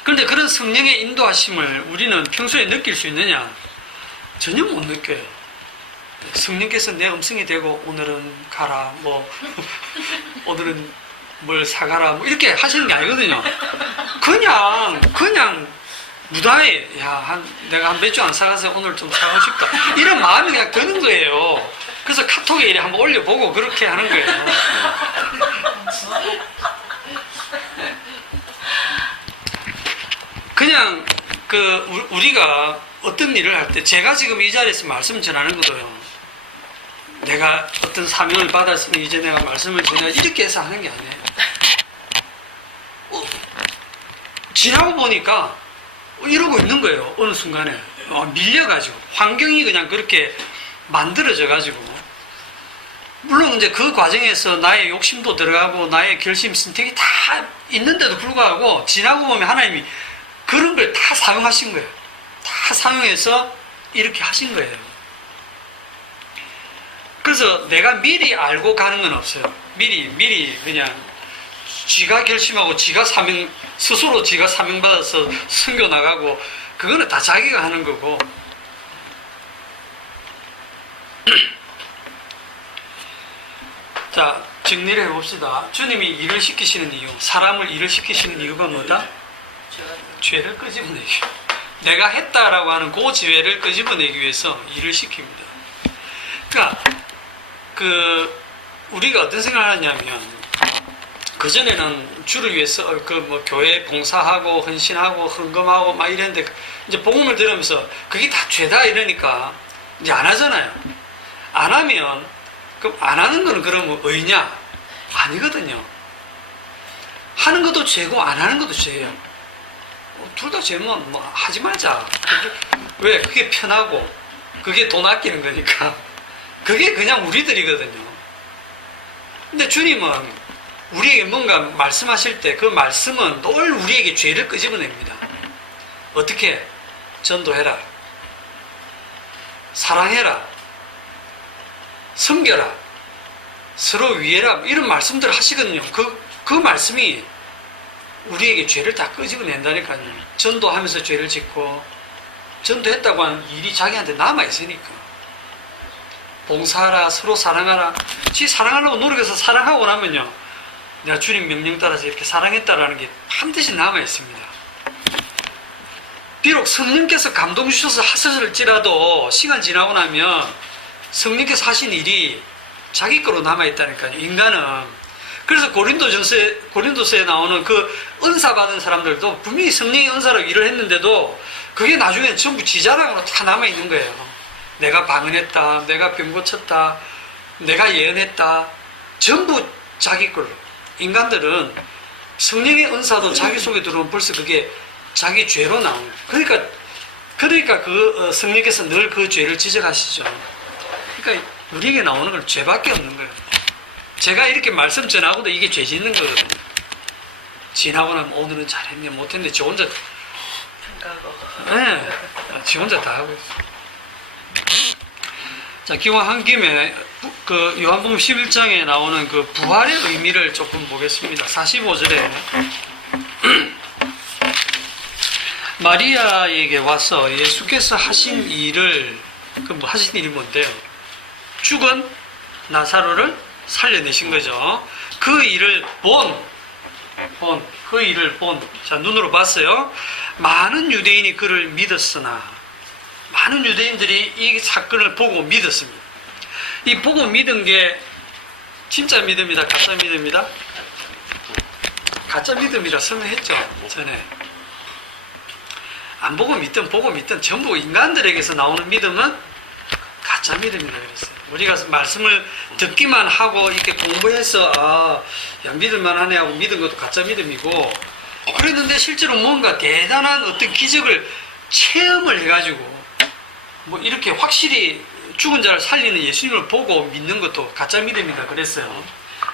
그런데 그런 성령의 인도하심을 우리는 평소에 느낄 수 있느냐? 전혀 못 느껴요. 성령께서 내 음성이 되고 오늘은 가라, 뭐 오늘은 뭘 사가라, 뭐 이렇게 하시는 게 아니거든요. 그냥 무다해. 내가 한 몇 주 안 사가서 오늘 좀 사고 싶다. 이런 마음이 그냥 드는 거예요. 그래서 카톡에 이렇게 한번 올려보고 그렇게 하는 거예요. 그냥 우리가 어떤 일을 할 때 제가 지금 이 자리에서 말씀 전하는 것도요. 내가 어떤 사명을 받았으면 이제 내가 말씀을 전해 이렇게 해서 하는 게 아니에요. 지나고 보니까 이러고 있는 거예요. 어느 순간에 밀려가지고 환경이 그냥 그렇게 만들어져 가지고, 물론 이제 그 과정에서 나의 욕심도 들어가고 나의 결심 선택이 다 있는데도 불구하고 지나고 보면 하나님이 그런 걸 다 사용하신 거예요. 다 사용해서 이렇게 하신 거예요. 그래서 내가 미리 알고 가는 건 없어요. 미리 그냥 지가 결심하고 스스로 지가 사명받아서 선교 나가고, 그거는 다 자기가 하는 거고. 자, 정리를 해봅시다. 주님이 일을 시키시는 이유, 사람을 일을 시키시는 이유가 뭐다? 죄를 끄집어내기. 내가 했다라고 하는 그 죄를 끄집어내기 위해서 일을 시킵니다. 그러니까 우리가 어떤 생각을 하냐면, 그전에는 주를 위해서 교회 봉사하고 헌신하고 헌금하고 막 이랬는데, 이제 복음을 들으면서 그게 다 죄다 이러니까 이제 안 하잖아요. 안 하면, 그럼 안 하는 거는 그러면 의냐? 아니거든요. 하는 것도 죄고 안 하는 것도 죄예요. 둘 다 죄면 뭐 하지 말자. 왜? 그게 편하고 그게 돈 아끼는 거니까. 그게 그냥 우리들이거든요. 근데 주님은 우리에게 뭔가 말씀하실 때 그 말씀은 늘 우리에게 죄를 끄집어냅니다. 어떻게? 전도해라, 사랑해라, 섬겨라, 서로 위해라, 이런 말씀들을 하시거든요. 그 말씀이 우리에게 죄를 다 끄집어낸다니까요. 전도하면서 죄를 짓고, 전도했다고 하는 일이 자기한테 남아있으니까. 봉사하라, 서로 사랑하라. 지 사랑하려고 노력해서 사랑하고 나면요, 내가 주님 명령 따라서 이렇게 사랑했다라는 게 반드시 남아있습니다. 비록 성령께서 감동 주셔서 하셨을지라도 시간 지나고 나면 성령께서 하신 일이 자기 거로 남아있다니까요, 인간은. 그래서 고린도서에 나오는 그 은사 받은 사람들도 분명히 성령의 은사로 일을 했는데도 그게 나중에 전부 지 자랑으로 다 남아있는 거예요. 내가 방언했다, 내가 병 고쳤다, 내가 예언했다, 전부 자기 걸로. 인간들은 성령의 은사도 자기 속에 들어오면 벌써 그게 자기 죄로 나오는 거예요. 그러니까 성령께서 늘 그 죄를 지적하시죠. 그러니까 우리에게 나오는 건 죄밖에 없는 거예요. 제가 이렇게 말씀 전하고도 이게 죄 짓는 거거든요. 지나고 나면 오늘은 잘했네, 못했네, 지 혼자, 네, 지 혼자 다 하고 있어요. 자, 기왕 한 김에 요한복음 11장에 나오는 그 부활의 의미를 조금 보겠습니다. 45절에 마리아에게 와서 예수께서 하신 일을, 하신 일이 뭔데요? 죽은 나사로를 살려내신 거죠. 그 일을 자, 눈으로 봤어요. 많은 유대인이 그를 믿었으나, 많은 유대인들이 이 사건을 보고 믿었습니다. 이 보고 믿은 게 진짜 믿음이다, 가짜 믿음이다? 가짜 믿음이라 설명했죠, 전에. 안 보고 믿든 보고 믿든 전부 인간들에게서 나오는 믿음은 가짜 믿음이라 그랬어요. 우리가 말씀을 듣기만 하고 이렇게 공부해서 야, 믿을만 하네 하고 믿은 것도 가짜 믿음이고, 그랬는데 실제로 뭔가 대단한 어떤 기적을 체험을 해가지고 뭐 이렇게 확실히 죽은 자를 살리는 예수님을 보고 믿는 것도 가짜 믿음이다 그랬어요.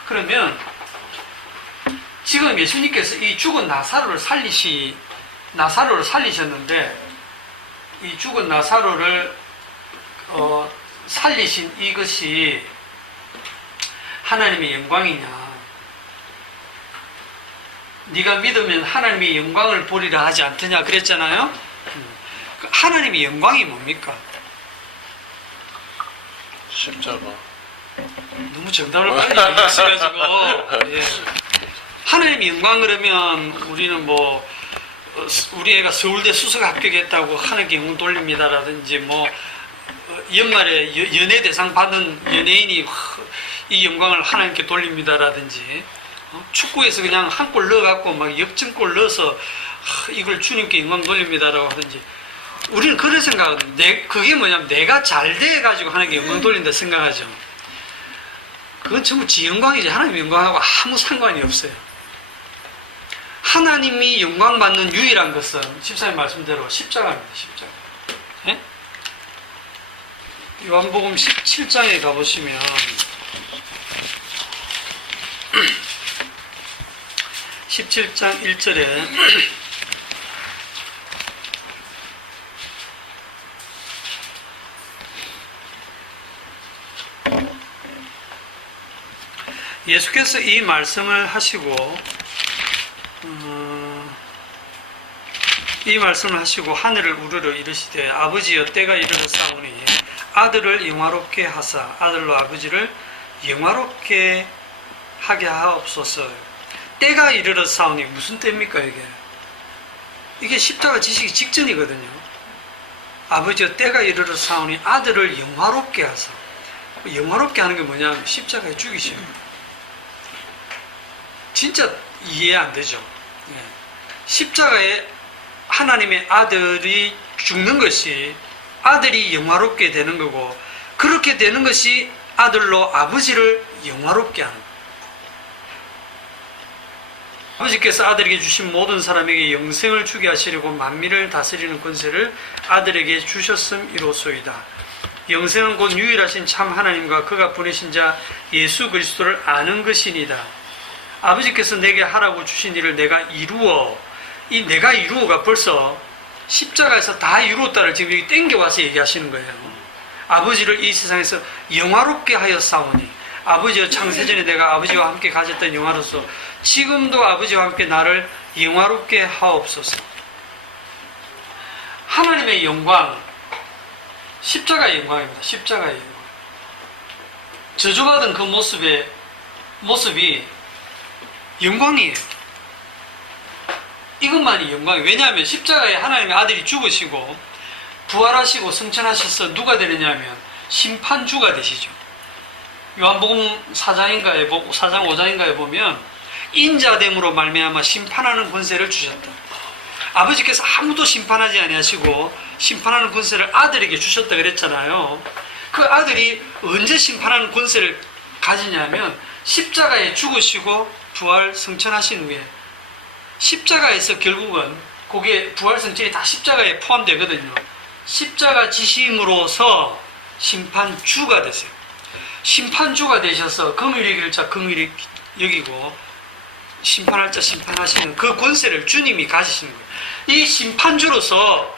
그러면 지금 예수님께서 이 죽은 나사로를 살리셨는데, 이 죽은 나사로를 살리신 이것이 하나님의 영광이냐? 네가 믿으면 하나님의 영광을 보리라 하지 않더냐 그랬잖아요. 하나님의 영광이 뭡니까? 십자가. 너무 정답을 빨리 얘기하셔가지고, 예. 하나님의 영광 그러면 우리는 뭐 우리 애가 서울대 수석 합격했다고 하나님께 영광 돌립니다라든지, 뭐 연말에 연예 대상 받은 연예인이 이 영광을 하나님께 돌립니다라든지, 축구에서 그냥 한 골 넣어갖고 막 역전골 넣어서 이걸 주님께 영광 돌립니다라고 하든지, 우리는 그런 생각하거든요. 그게 뭐냐면 내가 잘 돼가지고 하나님께 영광 돌린다 생각하죠. 그건 전부 지 영광이지 하나님 영광하고 아무 상관이 없어요. 하나님이 영광 받는 유일한 것은 집사님 말씀대로 십자가입니다. 십자가. 예? 요한복음 17장에 가보시면 17장 1절에 예수께서 이 말씀을 하시고 하늘을 우러러 이르시되 아버지여 때가 이르렀사오니 아들을 영화롭게 하사 아들로 아버지를 영화롭게 하게 하옵소서. 때가 이르렀사오니 무슨 때입니까 이게? 이게 십자가 지시기 직전이거든요. 아버지여 때가 이르렀사오니 아들을 영화롭게 하사. 영화롭게 하는 게 뭐냐면 십자가에 죽이시는 거예요. 진짜 이해 안 되죠. 십자가에 하나님의 아들이 죽는 것이 아들이 영화롭게 되는 거고, 그렇게 되는 것이 아들로 아버지를 영화롭게 하는 거예요. 아버지께서 아들에게 주신 모든 사람에게 영생을 주게 하시려고 만민을 다스리는 권세를 아들에게 주셨음이로소이다. 영생은 곧 유일하신 참 하나님과 그가 보내신 자 예수 그리스도를 아는 것이니이다. 아버지께서 내게 하라고 주신 일을 내가 이루어, 이 내가 이루어가 벌써 십자가에서 다 이루었다를 지금 여기 땡겨와서 얘기하시는 거예요. 아버지를 이 세상에서 영화롭게 하였사오니, 아버지여 창세전에 내가 아버지와 함께 가졌던 영화로서 지금도 아버지와 함께 나를 영화롭게 하옵소서. 하나님의 영광, 십자가의 영광입니다. 십자가의 영광. 저주받은 그 모습이 영광이에요. 이것만이 영광이에요. 왜냐하면 십자가에 하나님의 아들이 죽으시고 부활하시고 승천하셔서 누가 되느냐면 심판주가 되시죠. 요한복음 4장 5장인가에 보면 인자됨으로 말미암아 심판하는 권세를 주셨다. 아버지께서 아무도 심판하지 아니하시고 심판하는 권세를 아들에게 주셨다 그랬잖아요. 그 아들이 언제 심판하는 권세를 가지냐면 십자가에 죽으시고 부활 승천하신 후에, 십자가에서 결국은 그게 부활 승천이 다 십자가에 포함되거든요. 십자가 지심으로서 심판주가 되세요. 심판주가 되셔서 긍휼히 여길 자 긍휼히 여기고 심판할 자 심판하시는 그 권세를 주님이 가지시는 거예요. 이 심판주로서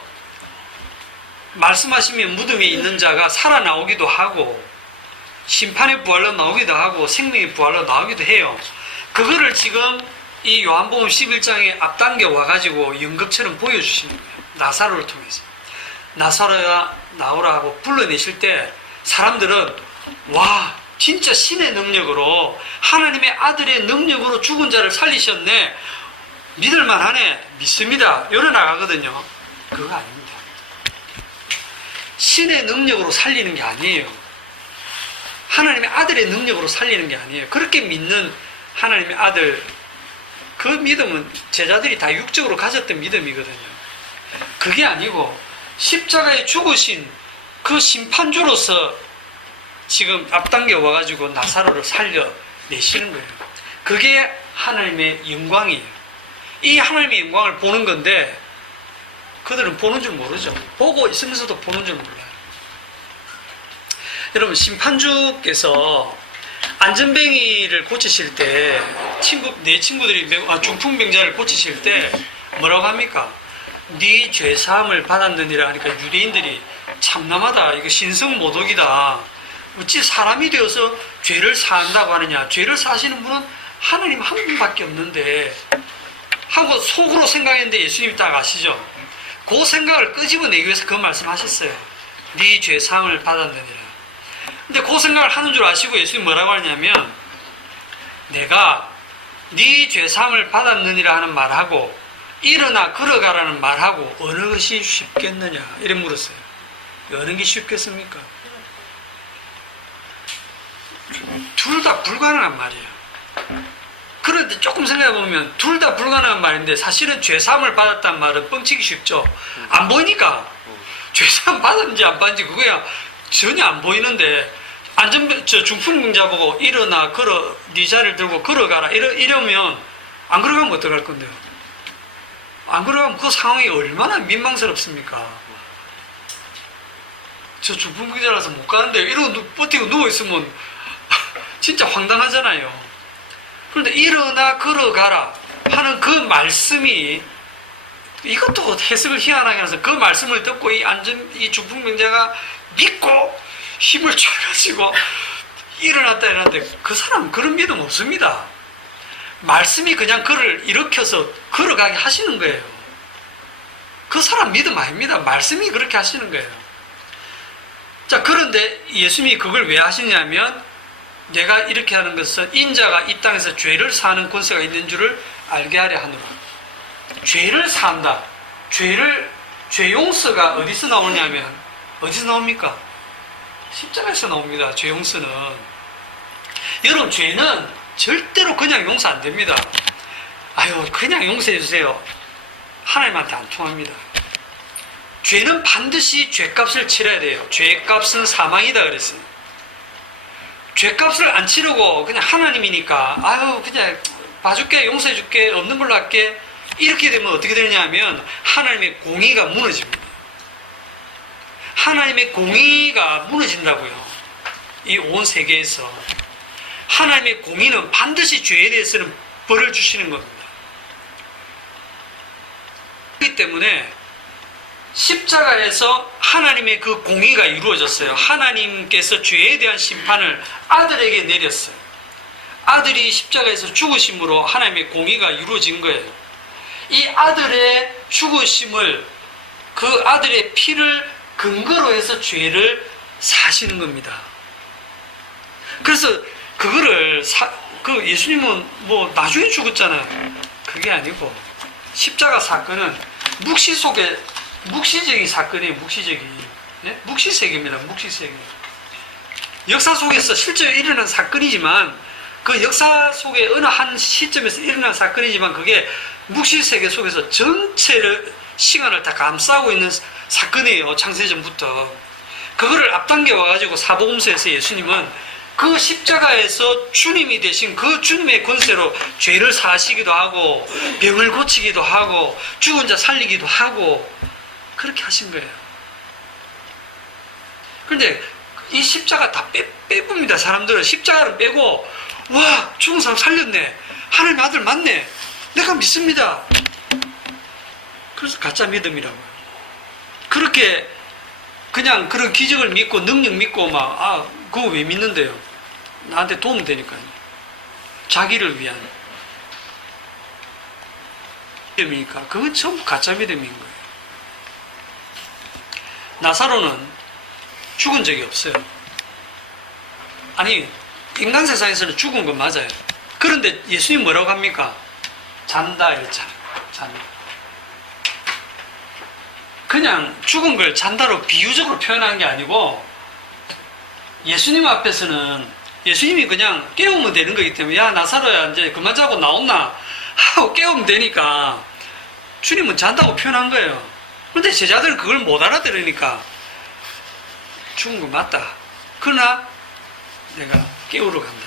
말씀하시면 무덤에 있는 자가 살아나오기도 하고 심판의 부활로 나오기도 하고 생명의 부활로 나오기도 해요. 그거를 지금 이 요한복음 11장에 앞당겨 와가지고 연극처럼 보여주시는 거예요. 나사로를 통해서. 나사로야 나오라 하고 불러내실 때 사람들은 와, 진짜 신의 능력으로, 하나님의 아들의 능력으로 죽은 자를 살리셨네, 믿을만하네, 믿습니다, 이러 나가거든요. 그거 아닙니다. 신의 능력으로 살리는 게 아니에요. 하나님의 아들의 능력으로 살리는 게 아니에요. 그렇게 믿는 하나님의 아들, 그 믿음은 제자들이 다 육적으로 가졌던 믿음이거든요. 그게 아니고 십자가에 죽으신 그 심판주로서 지금 앞당겨 와가지고 나사로를 살려내시는 거예요. 그게 하나님의 영광이에요. 이 하나님의 영광을 보는 건데 그들은 보는 줄 모르죠. 보고 있으면서도 보는 줄 몰라요. 여러분, 심판주께서 안전뱅이를 고치실 때 내 친구들이 중풍병자를 고치실 때 뭐라고 합니까? 네 죄사함을 받았느니라 하니까 유대인들이 참남하다, 이거 신성모독이다, 어찌 사람이 되어서 죄를 사한다고 하느냐, 죄를 사시는 분은 하나님 한 분밖에 없는데 하고 속으로 생각했는데 예수님이 딱 아시죠? 그 생각을 끄집어내기 위해서 그 말씀하셨어요. 네 죄사함을 받았느니라. 근데 그 생각을 하는 줄 아시고 예수님이 뭐라고 하냐면, 내가 네 죄사함을 받았느니라 하는 말하고 일어나 걸어가라는 말하고 어느 것이 쉽겠느냐 이래 물었어요. 어느 게 쉽겠습니까? 둘 다 불가능한 말이에요. 그런데 조금 생각해보면 둘 다 불가능한 말인데 사실은 죄사함을 받았다는 말은 뻥치기 쉽죠. 안 보이니까. 죄사함 받았는지 안 받았는지 그거야 전혀 안 보이는데, 중풍병자 보고 일어나 걸어, 네 자리를 들고 걸어가라 이러면 안 걸어가면 어떡할 건데요? 안 걸어가면 그 상황이 얼마나 민망스럽습니까? 저 중풍기자라서 못 가는데 이러고 버티고 누워있으면 진짜 황당하잖아요. 그런데 일어나 걸어가라 하는 그 말씀이, 이것도 해석을 희한하게 해서 그 말씀을 듣고 이 중풍병자가 믿고 힘을 줘가지고 일어났다 이러는데 그 사람은 그런 믿음 없습니다. 말씀이 그냥 그를 일으켜서 걸어가게 하시는 거예요. 그 사람 믿음 아닙니다. 말씀이 그렇게 하시는 거예요. 자, 그런데 예수님이 그걸 왜 하시냐면, 내가 이렇게 하는 것은 인자가 이 땅에서 죄를 사하는 권세가 있는 줄을 알게 하려 하노라. 죄를 사한다. 죄 용서가 어디서 나오냐면, 어디서 나옵니까? 십자가에서 나옵니다. 죄 용서는. 여러분, 죄는 절대로 그냥 용서 안 됩니다. 아유, 그냥 용서해 주세요. 하나님한테 안 통합니다. 죄는 반드시 죄값을 치러야 돼요. 죄값은 사망이다 그랬어요. 죄값을 안 치르고 그냥 하나님이니까 아유 그냥 봐줄게, 용서해줄게, 없는 걸로 할게, 이렇게 되면 어떻게 되냐면 하나님의 공의가 무너집니다. 하나님의 공의가 무너진다고요. 이 온 세계에서 하나님의 공의는 반드시 죄에 대해서는 벌을 주시는 겁니다. 그렇기 때문에 십자가에서 하나님의 그 공의가 이루어졌어요. 하나님께서 죄에 대한 심판을 아들에게 내렸어요. 아들이 십자가에서 죽으심으로 하나님의 공의가 이루어진 거예요. 이 아들의 죽으심을, 그 아들의 피를 근거로 해서 죄를 사시는 겁니다. 그래서 그거를 그 예수님은 뭐 나중에 죽었잖아요. 그게 아니고 십자가 사건은 묵시적인 사건이에요. 묵시적인. 네? 묵시세계입니다. 묵시세계. 역사 속에서 실제로 일어난 사건이지만, 그 역사 속에 어느 한 시점에서 일어난 사건이지만, 그게 묵시세계 속에서 전체를, 시간을 다 감싸고 있는 사건이에요. 창세전부터. 그거를 앞당겨 와가지고 사복음서에서 예수님은 그 십자가에서 주님이 되신 그 주님의 권세로 죄를 사하시기도 하고, 병을 고치기도 하고, 죽은 자 살리기도 하고, 그렇게 하신 거예요. 그런데 이 십자가 다 빼봅니다. 사람들은 십자가를 빼고, 와, 죽은 사람 살렸네, 하나님 아들 맞네, 내가 믿습니다. 그래서 가짜 믿음이라고요. 그렇게 그냥 그런 기적을 믿고 능력 믿고 막, 그거 왜 믿는데요? 나한테 도움 되니까요. 자기를 위한 믿음이니까. 그건 전부 가짜 믿음인 거예요. 나사로는 죽은 적이 없어요. 아니, 인간 세상에서는 죽은 건 맞아요. 그런데 예수님 뭐라고 합니까? 잔다 이랬잖아요. 잔다. 그냥 죽은 걸 잔다로 비유적으로 표현한 게 아니고, 예수님 앞에서는 예수님이 그냥 깨우면 되는 거기 때문에, 야 나사로야 이제 그만 자고 나온나 하고 깨우면 되니까 주님은 잔다고 표현한 거예요. 그런데 제자들은 그걸 못 알아들으니까 죽은 거 맞다, 그러나 내가 깨우러 간다.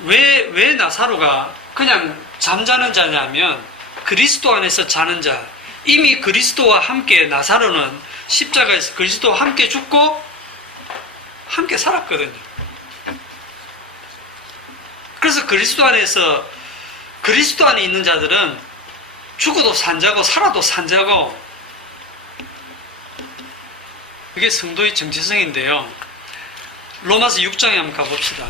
왜 나사로가 그냥 잠자는 자냐면, 그리스도 안에서 자는 자, 이미 그리스도와 함께 나사로는 십자가에서 그리스도와 함께 죽고 함께 살았거든요. 그래서 그리스도 안에 있는 자들은 죽어도 산자고 살아도 산자고, 그게 성도의 정체성인데요. 로마서 6장에 한번 가봅시다.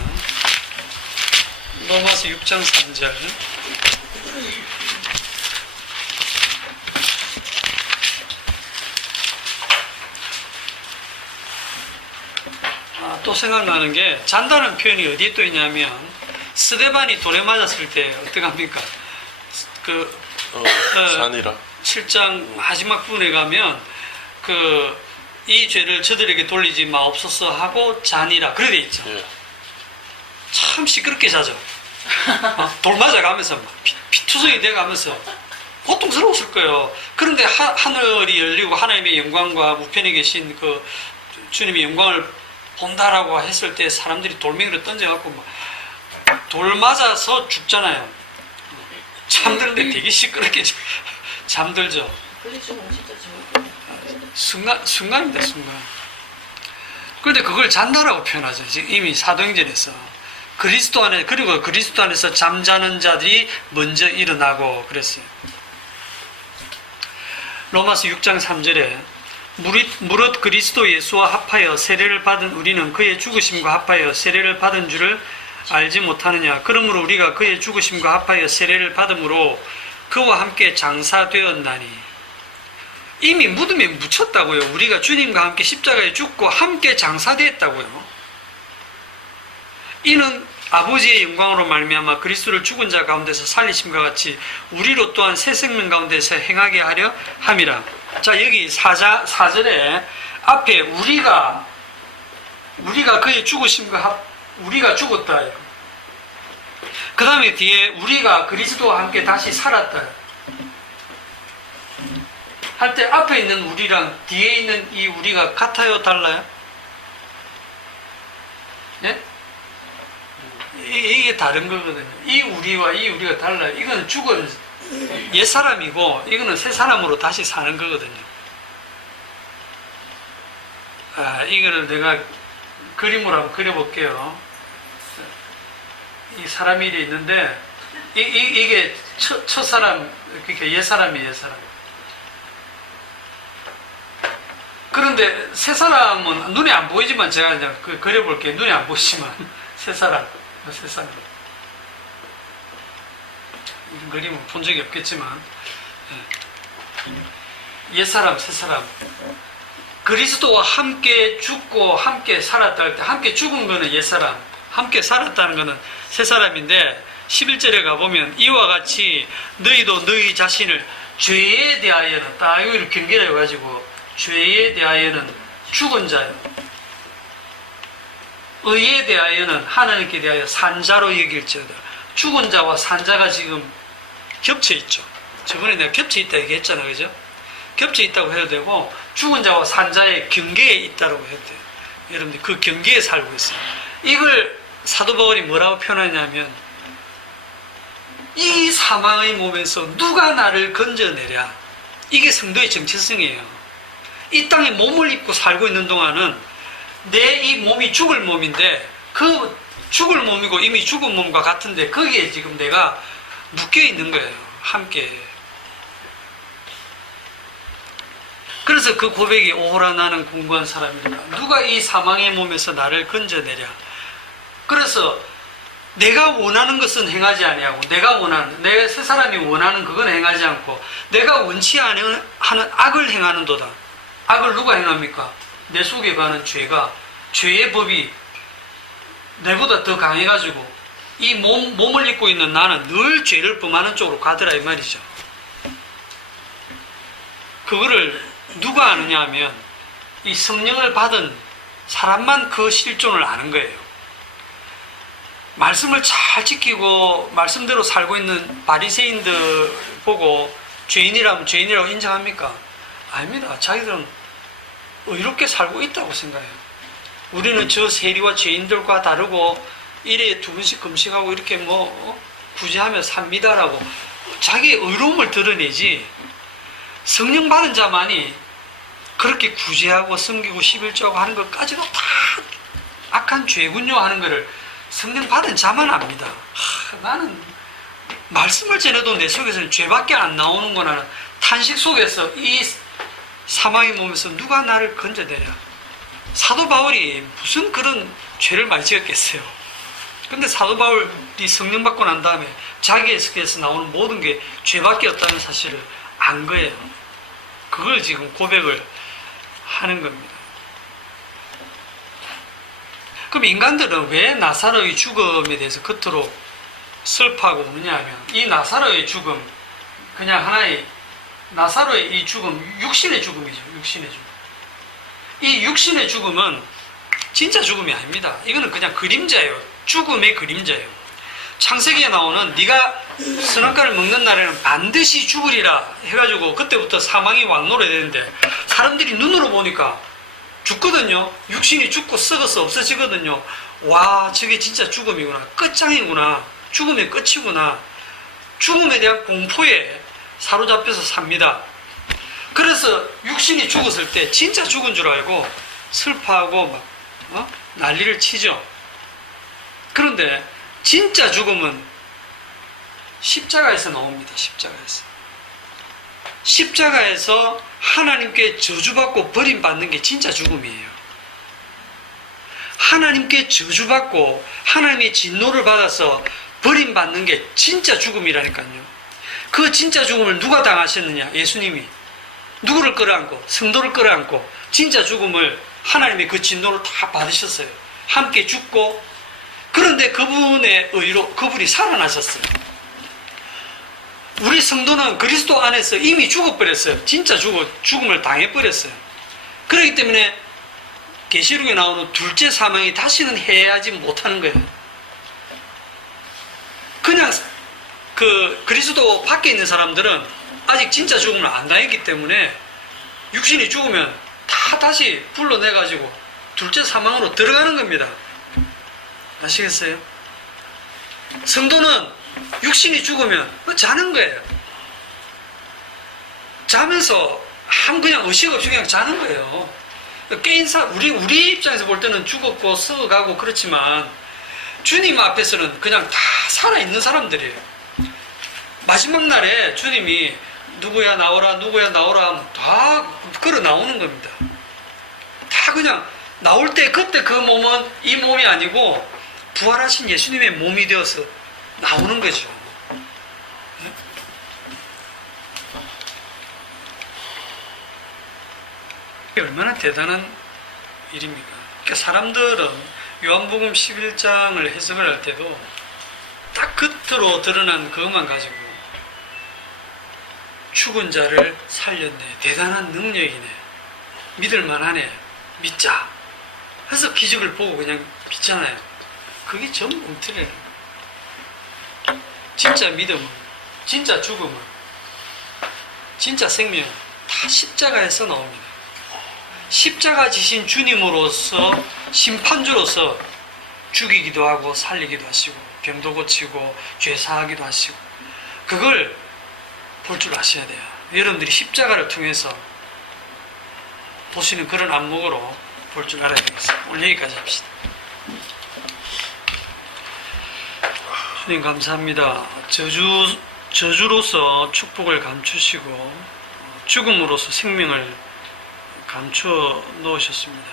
로마서 6장 3절. 또 생각나는 게, 잔다는 표현이 어디에 또 있냐면, 스데반이 돌에 맞았을 때 어떻게 합니까? 산이라. 7장 마지막 부분에 가면 이 죄를 저들에게 돌리지 마옵소서 하고 자니라 그래 돼 있죠. 예. 참 시끄럽게 자죠. 돌 맞아가면서 피투성이 돼가면서 고통스러웠을 거예요. 그런데 하늘이 열리고 하나님의 영광과 우편에 계신 그 주님의 영광을 본다라고 했을 때 사람들이 돌멩이를 던져갖고 돌 맞아서 죽잖아요. 잠드는데 되게 시끄럽게 잠들죠. 그래 죽으면 진짜 죽을 거야. 순간입니다, 순간. 그런데 그걸 잔다라고 표현하죠. 지금 이미 사도행전에서. 그리스도 안에, 그리고 그리스도 안에서 잠자는 자들이 먼저 일어나고 그랬어요. 로마서 6장 3절에 무릇 그리스도 예수와 합하여 세례를 받은 우리는 그의 죽으심과 합하여 세례를 받은 줄을 알지 못하느냐. 그러므로 우리가 그의 죽으심과 합하여 세례를 받음으로 그와 함께 장사되었나니. 이미 무덤에 묻혔다고요. 우리가 주님과 함께 십자가에 죽고 함께 장사되었다고요. 이는 아버지의 영광으로 말미암아 그리스도를 죽은 자 가운데서 살리심과 같이 우리로 또한 새 생명 가운데서 행하게 하려 함이라. 자, 여기 4절에 앞에 우리가 그의 죽으심과 우리가 죽었다. 그 다음에 뒤에 우리가 그리스도와 함께 다시 살았다. 할 때 앞에 있는 우리랑 뒤에 있는 이 우리가 같아요? 달라요? 예? 이게 다른 거거든요. 이 우리와 이 우리가 달라요. 이거는 죽은 옛사람이고 이거는 새 사람으로 다시 사는 거거든요. 이거를 내가 그림으로 한번 그려볼게요. 이 사람이 이래 있는데 이게 첫사람, 그러니까 옛사람이에요, 옛사람. 그런데 새 사람은 눈에 안 보이지만 제가 그냥 그려볼게요. 눈에 안 보이지만 새 사람. 이런 그림은 본 적이 없겠지만 옛사람, 새사람. 그리스도와 함께 죽고 함께 살았다 할 때 함께 죽은 거는 옛사람, 함께 살았다는 거는 새사람인데 11절에 가보면 이와 같이 너희도 너희 자신을 죄에 대하여는 딱 이렇게 경계를 해가지고 죄에 대하여는 죽은 자요, 의에 대하여는 하나님께 대하여 산자로 여길지어다. 죽은 자와 산자가 지금 겹쳐 있죠. 저번에 내가 겹쳐 있다 얘기했잖아요, 그죠? 겹쳐 있다고 해도 되고 죽은 자와 산자의 경계에 있다고 해도 돼요. 여러분들 그 경계에 살고 있어요. 이걸 사도 바울이 뭐라고 표현하냐면 이 사망의 몸에서 누가 나를 건져내랴. 이게 성도의 정체성이에요. 이 땅에 몸을 입고 살고 있는 동안은 내 이 몸이 죽을 몸인데 그 죽을 몸이고 이미 죽은 몸과 같은데 거기에 지금 내가 묶여 있는 거예요. 함께. 그래서 그 고백이 오호라 나는 공부한 사람이다. 누가 이 사망의 몸에서 나를 건져내랴. 그래서 내가 원하는 것은 행하지 아니하고 내가 새 사람이 원하는 그건 행하지 않고 내가 원치 않은 하는 악을 행하는도다. 악을 누가 행합니까? 내 속에 가는 죄의 법이 내보다 더 강해가지고 이 몸을 입고 있는 나는 늘 죄를 범하는 쪽으로 가더라 이 말이죠. 그거를 누가 아느냐 하면 이 성령을 받은 사람만 그 실존을 아는 거예요. 말씀을 잘 지키고 말씀대로 살고 있는 바리새인들 보고 죄인이라면 죄인이라고 인정합니까? 아닙니다. 자기들은 의롭게 살고 있다고 생각해요. 우리는 저 세리와 죄인들과 다르고 일에 2번씩 금식하고 이렇게 구제하며 삽니다라고 자기의 의로움을 드러내지, 성령 받은 자만이 그렇게 구제하고 섬기고 11조하고 하는 것까지도 다 악한 죄군요 하는 것을 성령 받은 자만 압니다. 나는 말씀을 전해도 내 속에서는 죄밖에 안 나오는구나. 탄식 속에서 이 사망의 몸에서 누가 나를 건져내랴. 사도 바울이 무슨 그런 죄를 많이 지었겠어요. 근데 사도 바울이 성령 받고 난 다음에 자기에서 나오는 모든 게 죄밖에 없다는 사실을 안 거예요. 그걸 지금 고백을 하는 겁니다. 그럼 인간들은 왜 나사로의 죽음에 대해서 겉으로 슬퍼하고 우느냐 하면 이 나사로의 죽음, 그냥 하나의 나사로의 이 죽음, 육신의 죽음이죠. 육신의 죽음. 이 육신의 죽음은 진짜 죽음이 아닙니다. 이거는 그냥 그림자예요. 죽음의 그림자예요. 창세기에 나오는 네가 선악과를 먹는 날에는 반드시 죽으리라 해가지고 그때부터 사망이 왕노래되는데 사람들이 눈으로 보니까 죽거든요. 육신이 죽고 썩어서 없어지거든요. 와, 저게 진짜 죽음이구나. 끝장이구나. 죽음의 끝이구나. 죽음에 대한 공포에 사로잡혀서 삽니다. 그래서 육신이 죽었을 때 진짜 죽은 줄 알고 슬퍼하고 막 난리를 치죠. 그런데 진짜 죽음은 십자가에서 나옵니다. 십자가에서 하나님께 저주받고 버림받는 게 진짜 죽음이에요. 하나님께 저주받고 하나님의 진노를 받아서 버림받는 게 진짜 죽음이라니까요. 그 진짜 죽음을 누가 당하셨느냐? 예수님이. 누구를 끌어안고? 성도를 끌어안고 진짜 죽음을 하나님의 그 진노를 다 받으셨어요. 함께 죽고, 그런데 그분의 의로 그분이 살아나셨어요. 우리 성도는 그리스도 안에서 이미 죽어버렸어요. 진짜 죽음을 당해버렸어요. 그렇기 때문에 계시록에 나오는 둘째 사망이 다시는 해하지 못하는 거예요. 그냥 그 그리스도 밖에 있는 사람들은 아직 진짜 죽음을 안 당했기 때문에 육신이 죽으면 다 다시 불러내가지고 둘째 사망으로 들어가는 겁니다. 아시겠어요? 성도는 육신이 죽으면 자는 거예요. 자면서 그냥 의식 없이 그냥 자는 거예요. 깨인 우리 입장에서 볼 때는 죽었고 썩어가고 그렇지만 주님 앞에서는 그냥 다 살아있는 사람들이에요. 마지막 날에 주님이 누구야 나오라 하면 다 걸어 나오는 겁니다. 다 그냥 나올 때 그때 그 몸은 이 몸이 아니고 부활하신 예수님의 몸이 되어서 나오는 거죠. 이게 얼마나 대단한 일입니까? 그러니까 사람들은 요한복음 11장을 해석을 할 때도 딱 겉으로 드러난 그것만 가지고 죽은 자를 살렸네, 대단한 능력이네, 믿을만하네, 믿자. 그래서 기적을 보고 그냥 믿잖아요. 그게 전부 엉터리예요. 진짜 믿음은, 진짜 죽음은, 진짜 생명은 다 십자가에서 나옵니다. 십자가 지신 주님으로서 심판주로서 죽이기도 하고 살리기도 하시고 병도 고치고 죄 사하기도 하시고, 그걸 볼 줄 아셔야 돼요. 여러분들이 십자가를 통해서 보시는 그런 안목으로 볼 줄 알아야 되겠습니다. 오늘 여기까지 합시다. 주님 감사합니다. 저주로서 축복을 감추시고 죽음으로서 생명을 감추어 놓으셨습니다.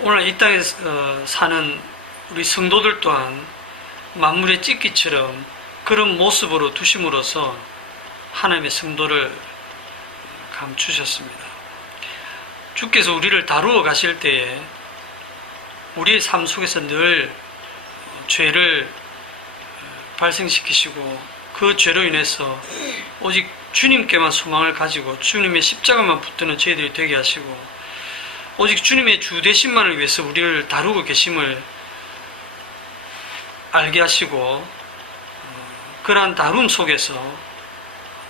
오늘 이 땅에 사는 우리 성도들 또한 만물의 찢기처럼 그런 모습으로 두심으로써 하나님의 성도를 감추셨습니다. 주께서 우리를 다루어 가실 때에 우리의 삶 속에서 늘 죄를 발생시키시고 그 죄로 인해서 오직 주님께만 소망을 가지고 주님의 십자가만 붙드는 저희들이 되게 하시고 오직 주님의 주 되심만을 위해서 우리를 다루고 계심을 알게 하시고 그러한 다룸 속에서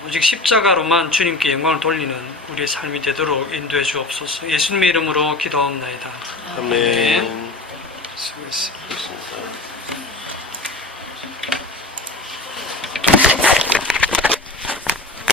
오직 십자가로만 주님께 영광을 돌리는 우리의 삶이 되도록 인도해 주옵소서. 예수님의 이름으로 기도하옵나이다. 아멘. 수고했습니다. 그렇습니다.